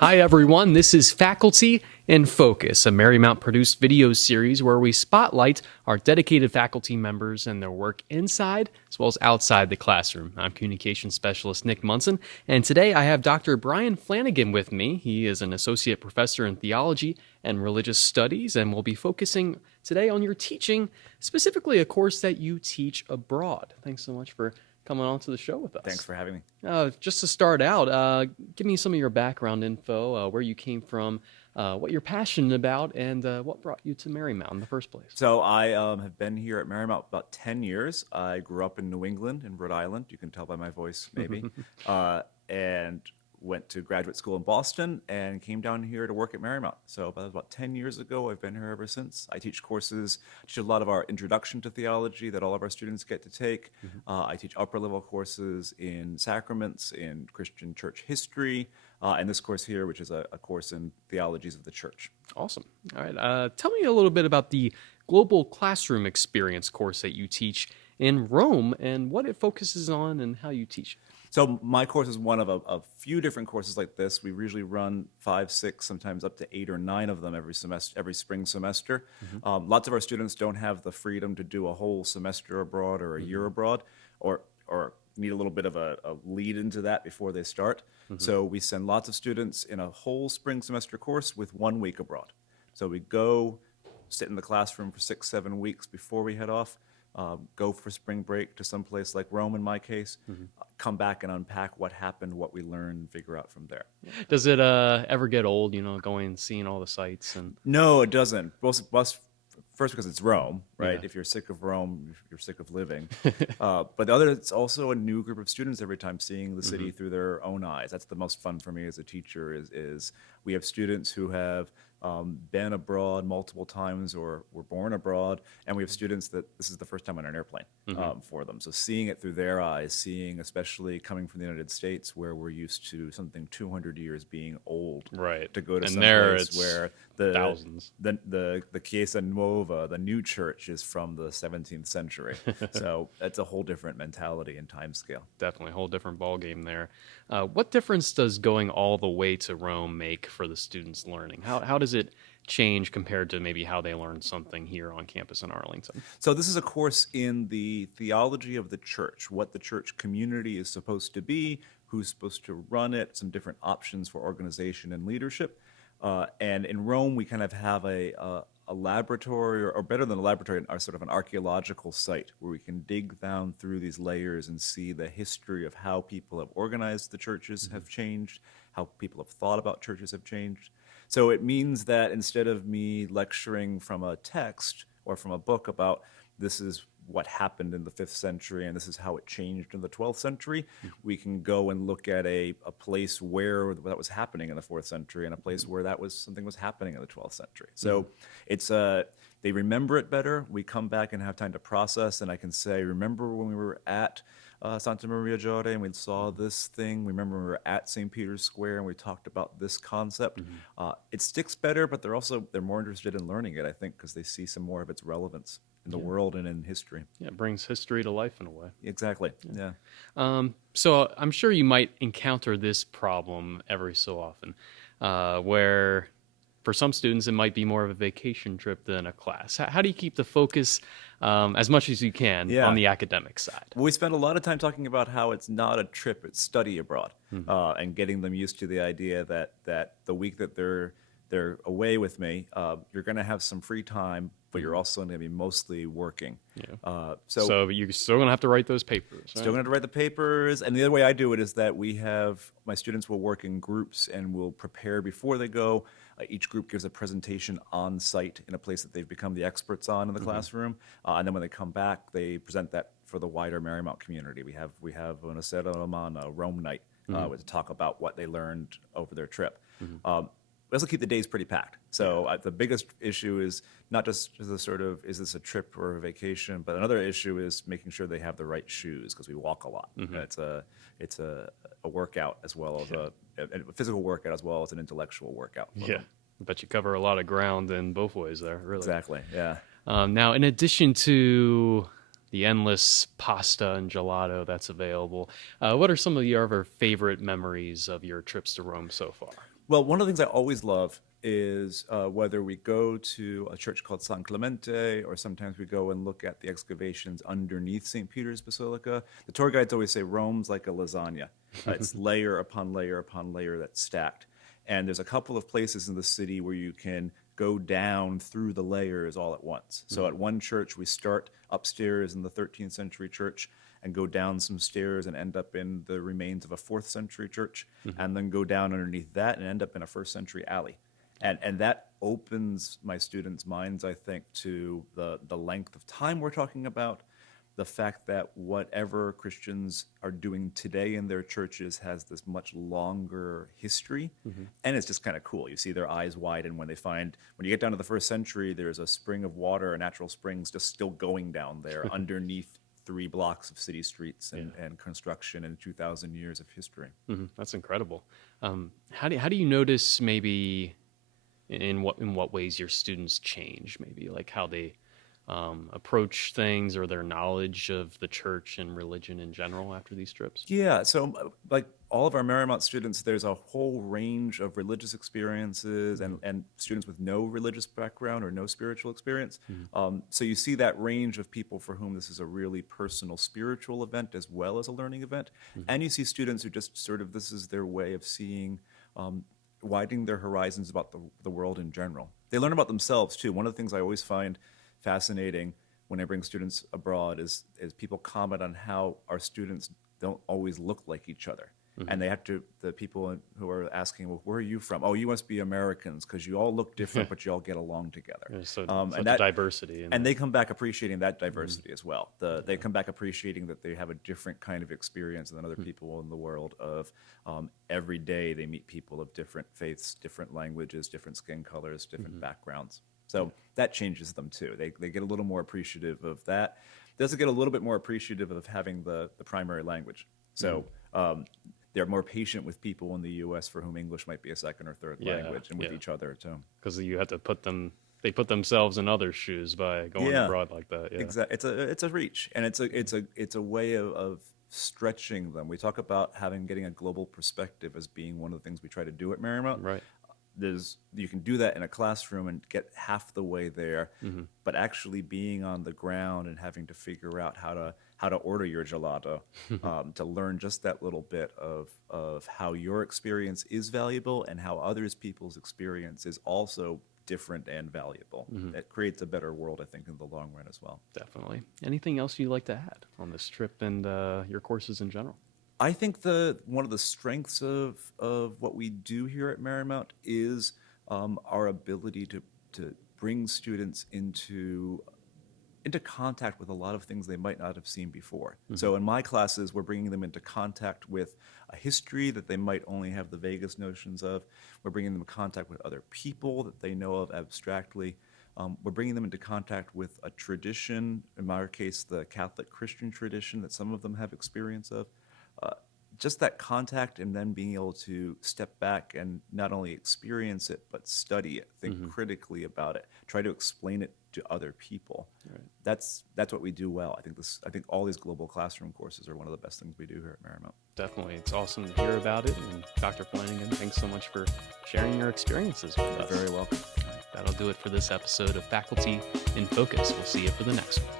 Hi everyone, this is Faculty in Focus, a Marymount-produced video series where we spotlight our dedicated faculty members and their work inside as well as outside the classroom. I'm Communications Specialist Nick Munson, and today I have Dr. Brian Flanagan with me. He is an Associate Professor in Theology and Religious Studies, and we'll be focusing today on your teaching, specifically a course that you teach abroad. Thanks so much for coming on to the show with us. Thanks for having me. Just to start out, give me some of your background info, where you came from, what you're passionate about, and what brought you to Marymount in the first place. So I have been here at Marymount about 10 years. I grew up in New England, in Rhode Island. You can tell by my voice, maybe. And went to graduate school in Boston and came down here to work at Marymount. So about 10 years ago, I've been here ever since. I teach courses, teach a lot of our introduction to theology that all of our students get to take. I teach upper level courses in sacraments, in Christian church history, and this course here, which is a course in theologies of the church. Awesome. All right. Tell me a little bit about the Global Classroom Experience course that you teach in Rome and what it focuses on and how you teach it. So my course is one of a few different courses like this. We usually run 5, 6, sometimes up to 8 or 9 of them every semester, every spring semester. Lots of our students don't have the freedom to do a whole semester abroad or a year abroad, or need a little bit of a lead into that before they start. So we send lots of students in a whole spring semester course with 1 week abroad. So we go, sit in the classroom for 6, 7 weeks before we head off. Go for spring break to some place like Rome in my case, come back and unpack what happened, what we learned, figure out from there. Does it ever get old, going and seeing all the sights? No, it doesn't. First, because it's Rome, right? Yeah. If you're sick of Rome, you're sick of living. But the other, it's also a new group of students every time, seeing the city through their own eyes. That's the most fun for me as a teacher is we have students who have been abroad multiple times or were born abroad, and we have students that this is the first time on an airplane for them. So seeing it through their eyes, seeing, especially coming from the United States, where we're used to something 200 years being old, right? To go to and some there place it's where thousands. The Chiesa Nuova, the new church, is from the 17th century. So that's a whole different mentality and time scale. Definitely a whole different ballgame there. What difference does going all the way to Rome make for the students' learning? How does it change compared to maybe how they learn something here on campus in Arlington? So this is a course in the theology of the church, what the church community is supposed to be, who's supposed to run it, some different options for organization and leadership. And in Rome, we kind of have a laboratory, or better than a laboratory, sort of an archaeological site where we can dig down through these layers and see the history of how people have organized the churches have changed, how people have thought about churches have changed. So it means that instead of me lecturing from a text or from a book about this is what happened in the 5th century and this is how it changed in the 12th century, we can go and look at a place where that was happening in the 4th century and a place where something was happening in the 12th century. So it's they remember it better. We come back and have time to process, and I can say, remember when we were at Santa Maria Giore and we saw this thing? Remember when we were at St. Peter's Square and we talked about this concept? It sticks better, but they're more interested in learning it, I think, because they see some more of its relevance in the world and in history. Yeah, it brings history to life in a way. Exactly, yeah. So I'm sure you might encounter this problem every so often, where for some students it might be more of a vacation trip than a class. How do you keep the focus as much as you can on the academic side? Well, we spend a lot of time talking about how it's not a trip, it's study abroad, and getting them used to the idea that the week that they're away with me, you're going to have some free time, but you're also going to be mostly working. Yeah. So you're still going to have to write those papers. Right? Still going to have to write the papers. And the other way I do it is that my students will work in groups and will prepare before they go. Each group gives a presentation on site in a place that they've become the experts on in the classroom. And then when they come back, they present that for the wider Marymount community. We have una sera romana, Rome night, to talk about what they learned over their trip. We also keep the days pretty packed. So the biggest issue is not just the sort of, is this a trip or a vacation, but another issue is making sure they have the right shoes, because we walk a lot. It's a workout as well as a physical workout as well as an intellectual workout. Yeah, I bet you cover a lot of ground in both ways there, really. Exactly, yeah. Now, in addition to the endless pasta and gelato that's available, what are some of your other favorite memories of your trips to Rome so far? Well, one of the things I always love is whether we go to a church called San Clemente, or sometimes we go and look at the excavations underneath St. Peter's Basilica. The tour guides always say Rome's like a lasagna. It's layer upon layer upon layer that's stacked. And there's a couple of places in the city where you can go down through the layers all at once. So at one church, we start upstairs in the 13th century church and go down some stairs and end up in the remains of a 4th century church, and then go down underneath that and end up in a 1st century alley. And that opens my students' minds, I think, to the length of time we're talking about, the fact that whatever Christians are doing today in their churches has this much longer history, and it's just kind of cool. You see their eyes widen when you get down to the 1st century, there's a spring of water, a natural springs just still going down there underneath 3 blocks of city streets and construction and 2,000 years of history. That's incredible. How do you notice maybe in what ways your students change? Maybe like how they approach things or their knowledge of the church and religion in general after these trips? Yeah, so like all of our Marymount students, there's a whole range of religious experiences and students with no religious background or no spiritual experience. So you see that range of people for whom this is a really personal spiritual event as well as a learning event. And you see students who just sort of, this is their way of seeing, widening their horizons about the world in general. They learn about themselves too. One of the things I always find fascinating when I bring students abroad is people comment on how our students don't always look like each other. And they have to, the people who are asking, well, where are you from? Oh, you must be Americans because you all look different, but you all get along together. So and that diversity. And they come back appreciating that diversity as well. They come back appreciating that they have a different kind of experience than other people in the world of every day they meet people of different faiths, different languages, different skin colors, different backgrounds. So that changes them too. They get a little more appreciative of that. They also get a little bit more appreciative of having the primary language. So they're more patient with people in the U.S. for whom English might be a second or third language, and with each other too. Because you have to they put themselves in others' shoes by going abroad like that. Yeah. Exactly. It's a reach, and it's a way of stretching them. We talk about getting a global perspective as being one of the things we try to do at Marymount. Right. You can do that in a classroom and get half the way there, but actually being on the ground and having to figure out how to order your gelato, to learn just that little bit of how your experience is valuable and how others people's experience is also different and valuable. It creates a better world, I think, in the long run as well. Definitely. Anything else you'd like to add on this trip and your courses in general? I think one of the strengths of what we do here at Marymount is our ability to bring students into contact with a lot of things they might not have seen before. So in my classes, we're bringing them into contact with a history that they might only have the vaguest notions of. We're bringing them in contact with other people that they know of abstractly. We're bringing them into contact with a tradition, in my case, the Catholic Christian tradition that some of them have experience of. Just that contact and then being able to step back and not only experience it, but study it, think critically about it, try to explain it to other people. Right. That's what we do well. I think all these global classroom courses are one of the best things we do here at Marymount. Definitely. It's awesome to hear about it. And Dr. Flanagan, thanks so much for sharing your experiences with us. You're very welcome. That'll do it for this episode of Faculty in Focus. We'll see you for the next one.